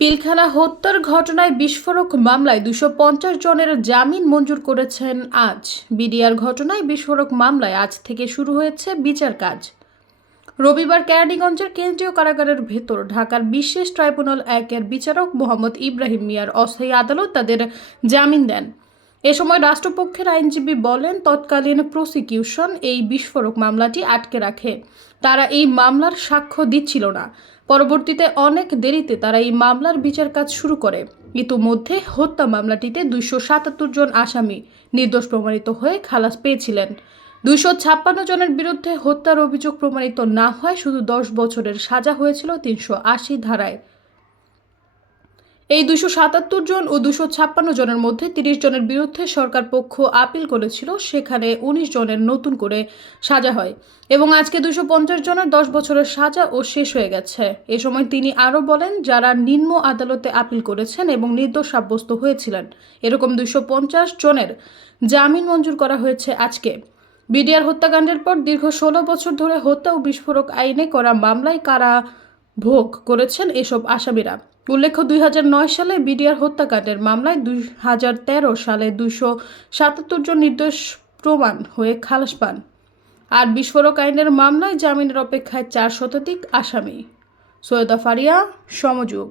পিলখানা হত্যার ঘটনায় বিস্ফোরক মামলায় ২৫০ জনের জামিন মঞ্জুর করেছেন আজ। বিডিআর ঘটনায় বিস্ফোরক মামলায় আজ থেকে শুরু হয়েছে বিচার কাজ। রবিবার কেরানীগঞ্জের কেন্দ্রীয় কারাগারের ভেতর ঢাকার বিশেষ ট্রাইব্যুনাল ১-এর বিচারক মোহাম্মদ ইব্রাহিম মিয়ার অস্থায়ী আদালত তাদের জামিন দেন। এ সময় রাষ্ট্রপক্ষের আইনজীবী বলেন, তৎকালীন প্রসিকিউশন এই বিস্ফোরক মামলাটি আটকে রাখে। তারা এই মামলার সাক্ষ্য দিচ্ছিল না। পরবর্তীতে অনেক দেরিতে তারা এই মামলার বিচার কাজ শুরু করে। ইতোমধ্যে হত্যা মামলাটিতে ২৭৭ জন আসামি নির্দোষ প্রমাণিত হয়ে খালাস পেয়েছিলেন। ২৫৬ জনের বিরুদ্ধে হত্যার অভিযোগ প্রমাণিত না হয় শুধু ১০ বছরের সাজা হয়েছিল ৩৮০ ধারায়। এই ২৭৭ জন ও ২৫৬ জনের মধ্যে ৩০ জনের বিরুদ্ধে সরকার পক্ষ আপিল করেছিল, সেখানে ১৯ জনের নতুন করে সাজা হয় এবং আজকে ২৫০ জনের ১০ বছরের সাজা ও শেষ হয়ে গেছে। এ সময় তিনি আরও বলেন, যারা নিম্ন আদালতে আপিল করেছেন এবং নির্দোষ সাব্যস্ত হয়েছিলেন, এরকম ২৫০ জনের জামিন মঞ্জুর করা হয়েছে আজকে। বিডিআর হত্যাকাণ্ডের পর দীর্ঘ ১৬ বছর ধরে হত্যা ও বিস্ফোরক আইনে করা মামলায় কারাভোগ করেছেন এসব আসামিরা। উল্লেখ্য, ২০০৯ সালে বিডিআর হত্যাকাণ্ডের মামলায় ২০১৩ সালে ২৭৭ জন নির্দোষ প্রমাণ হয়ে খালাস পান। আর বিস্ফোরক আইনের মামলায় জামিনের অপেক্ষায় ৪ শতাধিক আসামি। সৈয়দা ফারিয়া, সমযোগ।